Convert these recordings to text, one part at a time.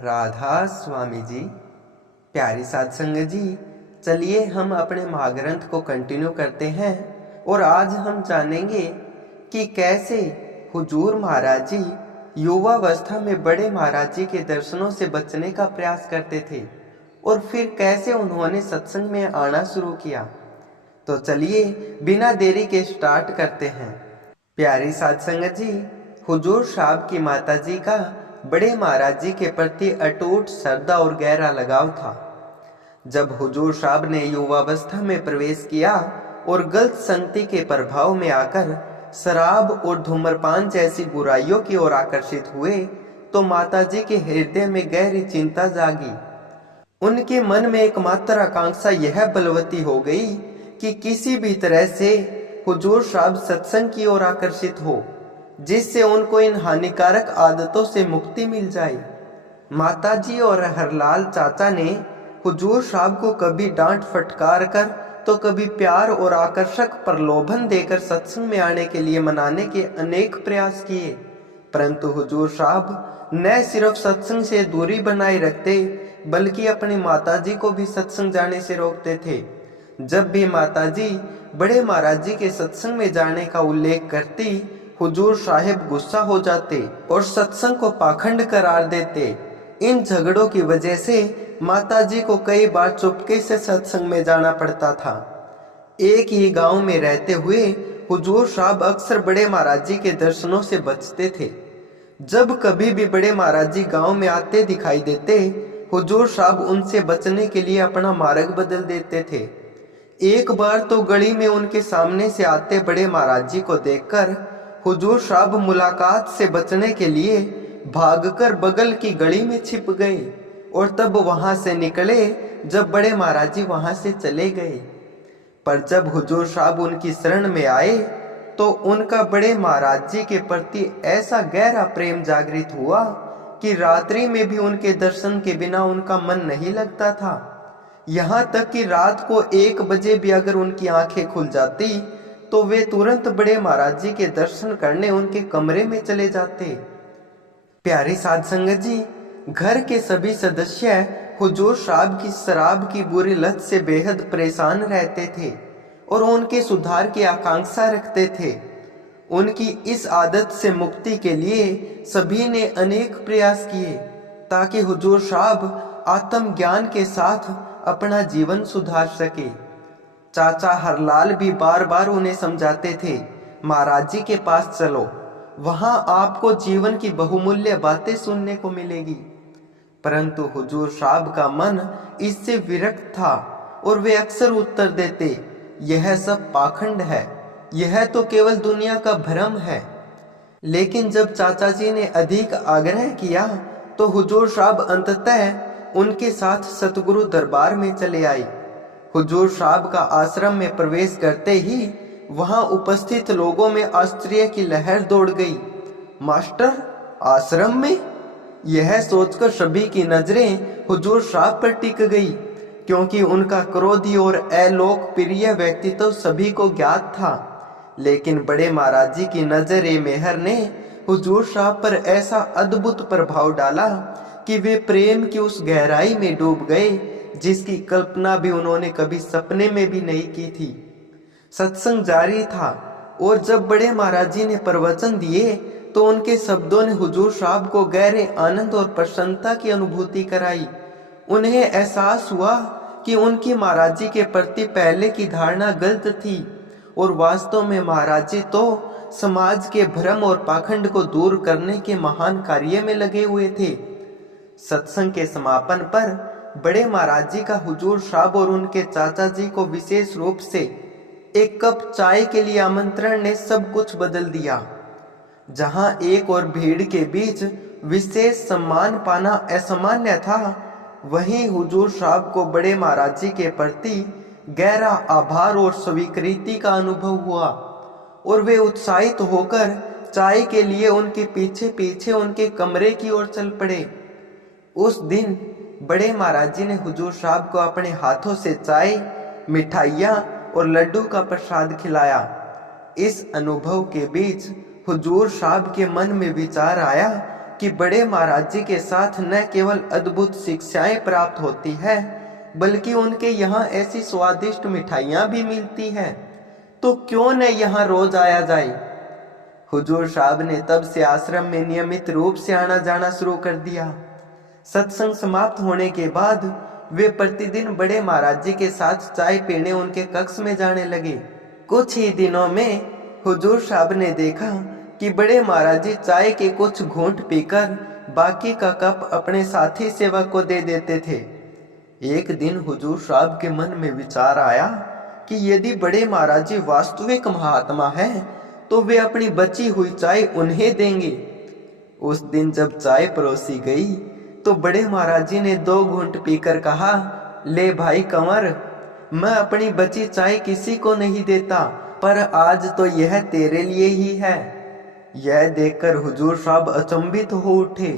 राधा स्वामी जी। प्यारी साध संगत जी, चलिए हम अपने महाग्रंथ को कंटिन्यू करते हैं और आज हम जानेंगे कि कैसे हुजूर महाराज जी युवावस्था में बड़े महाराज जी के दर्शनों से बचने का प्रयास करते थे और फिर कैसे उन्होंने सत्संग में आना शुरू किया। तो चलिए बिना देरी के स्टार्ट करते हैं। प्यारी साध संगत जी, हुजूर साहब की माता जी का बड़े महाराज जी के प्रति अटूट श्रद्धा और गहरा लगाव था। जब हुजूर साहब ने युवावस्था में प्रवेश किया और गलत संगति के प्रभाव में आकर शराब और धूम्रपान जैसी बुराइयों की ओर आकर्षित हुए तो माता जी के हृदय में गहरी चिंता जागी। उनके मन में एकमात्र आकांक्षा यह बलवती हो गई कि किसी भी तरह से हुजूर साहब सत्संग की ओर आकर्षित हो, जिससे उनको इन हानिकारक आदतों से मुक्ति मिल जाए। माताजी और हरलाल चाचा ने हुजूर साहब को कभी डांट फटकार कर तो कभी प्यार और आकर्षक प्रलोभन देकर सत्संग में आने के लिए मनाने के अनेक प्रयास किए, परंतु हुजूर साहब न सिर्फ सत्संग से दूरी बनाए रखते बल्कि अपनी माताजी को भी सत्संग जाने से रोकते थे। जब भी माताजी बड़े महाराज जी के सत्संग में जाने का उल्लेख करती, हुजूर साहिब गुस्सा हो जाते और सत्संग को पाखंड करार देते। इन झगड़ों की वजह से माताजी को कई बार चुपके से सत्संग में जाना पड़ता था। एक ही गांव में रहते हुए हुजूर साहब अक्सर बड़े महाराज जी के दर्शनों से बचते थे। जब कभी भी बड़े महाराज जी गांव में आते दिखाई देते, हुजूर साहब उनसे बचने के लिए अपना मार्ग बदल देते थे। एक बार तो गली में उनके सामने से आते बड़े महाराज जी को देखकर हुजूर साहब मुलाकात से बचने के लिए भागकर बगल की गली में छिप गए और तब वहां से निकले जब बड़े महाराज जी वहां से चले गए। पर जब हुजूर साहब उनकी शरण में आए तो उनका बड़े महाराज जी के प्रति ऐसा गहरा प्रेम जागृत हुआ कि रात्रि में भी उनके दर्शन के बिना उनका मन नहीं लगता था। यहाँ तक कि रात को 1 बजे भी अगर उनकी आंखें खुल जाती तो वे तुरंत बड़े महाराज जी के दर्शन करने उनके कमरे में चले जाते। प्यारी साध संगत जी, घर के सभी सदस्य हुजूर साहब की शराब की बुरी लत से बेहद परेशान रहते थे और उनके सुधार की आकांक्षा रखते थे। उनकी इस आदत से मुक्ति के लिए सभी ने अनेक प्रयास किए ताकि हुजूर साहब आत्मज्ञान के साथ अपना जीवन सुधार सके। चाचा हरलाल भी बार बार उन्हें समझाते थे, महाराज जी के पास चलो, वहां आपको जीवन की बहुमूल्य बातें सुनने को मिलेगी। परंतु हुजूर साहब का मन इससे विरक्त था और वे अक्सर उत्तर देते, यह सब पाखंड है, यह तो केवल दुनिया का भ्रम है। लेकिन जब चाचा जी ने अधिक आग्रह किया तो हुजूर साहब अंततः उनके साथ सतगुरु दरबार में चले आए। हुजूर साहब का आश्रम में प्रवेश करते ही वहां उपस्थित लोगों में आश्चर्य की लहर दौड़ गई। मास्टर आश्रम में? यह सोचकर सभी की नजरें हुजूर साहब पर टिक गई, क्योंकि उनका क्रोधी और अलोकप्रिय व्यक्तित्व सभी को ज्ञात था। लेकिन बड़े महाराज जी की नजर मेहर ने हुजूर साहब पर ऐसा अद्भुत प्रभाव डाला कि वे प्रेम की उस गहराई में डूब गए जिसकी कल्पना भी उन्होंने कभी सपने में भी नहीं की थी। सत्संग जारी था और जब बड़े महाराज जी ने प्रवचन दिए तो उनके शब्दों ने हुजूर साहब को गहरे आनंद और प्रसन्नता की अनुभूति कराई। उन्हें एहसास हुआ कि उनकी महाराज जी के प्रति पहले की धारणा गलत थी और वास्तव में महाराज जी तो समाज के भ्रम और पाखंड को दूर करने के महान कार्य में लगे हुए थे। सत्संग के समापन पर बड़े महाराज जी का हुजूर साहब और उनके चाचा जी को विशेष रूप से एक कप चाय के लिए आमंत्रण ने सब कुछ बदल दिया। जहां एक और भीड़ के बीच विशेष सम्मान पाना असामान्य था, वहीं हुजूर साहब को बड़े महाराज जी के प्रति गहरा आभार और स्वीकृति का अनुभव हुआ और वे उत्साहित होकर चाय के लिए उनके पीछे पीछे उनके कमरे की ओर चल पड़े। उस दिन बड़े महाराज जी ने हुजूर साहब को अपने हाथों से चाय, मिठाइयाँ और लड्डू का प्रसाद खिलाया। इस अनुभव के बीच हुजूर साहब के मन में विचार आया कि बड़े महाराज जी के साथ न केवल अद्भुत शिक्षाएं प्राप्त होती है, बल्कि उनके यहाँ ऐसी स्वादिष्ट मिठाइयाँ भी मिलती हैं, तो क्यों न यहाँ रोज आया जाए। हुजूर साहब ने तब से आश्रम में नियमित रूप से आना जाना शुरू कर दिया। सत्संग समाप्त होने के बाद वे प्रतिदिन बड़े महाराज जी के साथ चाय पीने उनके कक्ष में जाने लगे। कुछ ही दिनों में हुजूर साहब ने देखा कि बड़े महाराज जी चाय के कुछ घूंट पीकर बाकी का कप अपने साथी सेवक को दे देते थे। एक दिन हुजूर साहब के मन में विचार आया कि यदि बड़े महाराज जी वास्तविक महात्मा हैं, तो वे अपनी बची हुई चाय उन्हें देंगे। उस दिन जब चाय परोसी गई तो बड़े महाराज जी ने 2 घूंट पीकर कहा, ले भाई कंवर, मैं अपनी बची चाय किसी को नहीं देता, पर आज तो यह तेरे लिए ही है। यह देखकर हुजूर साहब अचंभित हो उठे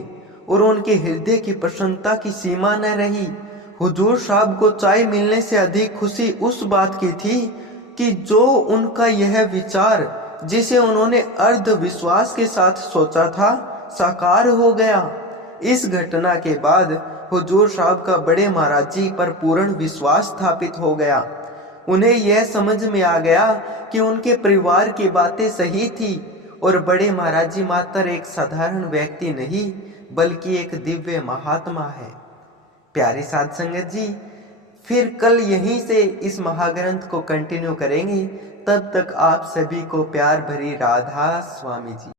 और उनके हृदय की प्रसन्नता की सीमा न रही। हुजूर साहब को चाय मिलने से अधिक खुशी उस बात की थी कि जो उनका यह विचार, जिसे उन्होंने अर्ध विश्वास के साथ सोचा था, साकार हो गया। इस घटना के बाद हुजूर साहब का बड़े महाराज जी पर पूर्ण विश्वास स्थापित हो गया। उन्हें यह समझ में आ गया कि उनके परिवार की बातें सही थी और बड़े महाराज जी मात्र एक साधारण व्यक्ति नहीं, बल्कि एक दिव्य महात्मा है। प्यारी साध संगत जी, फिर कल यहीं से इस महाग्रंथ को कंटिन्यू करेंगे। तब तक आप सभी को प्यार भरी राधा स्वामी जी।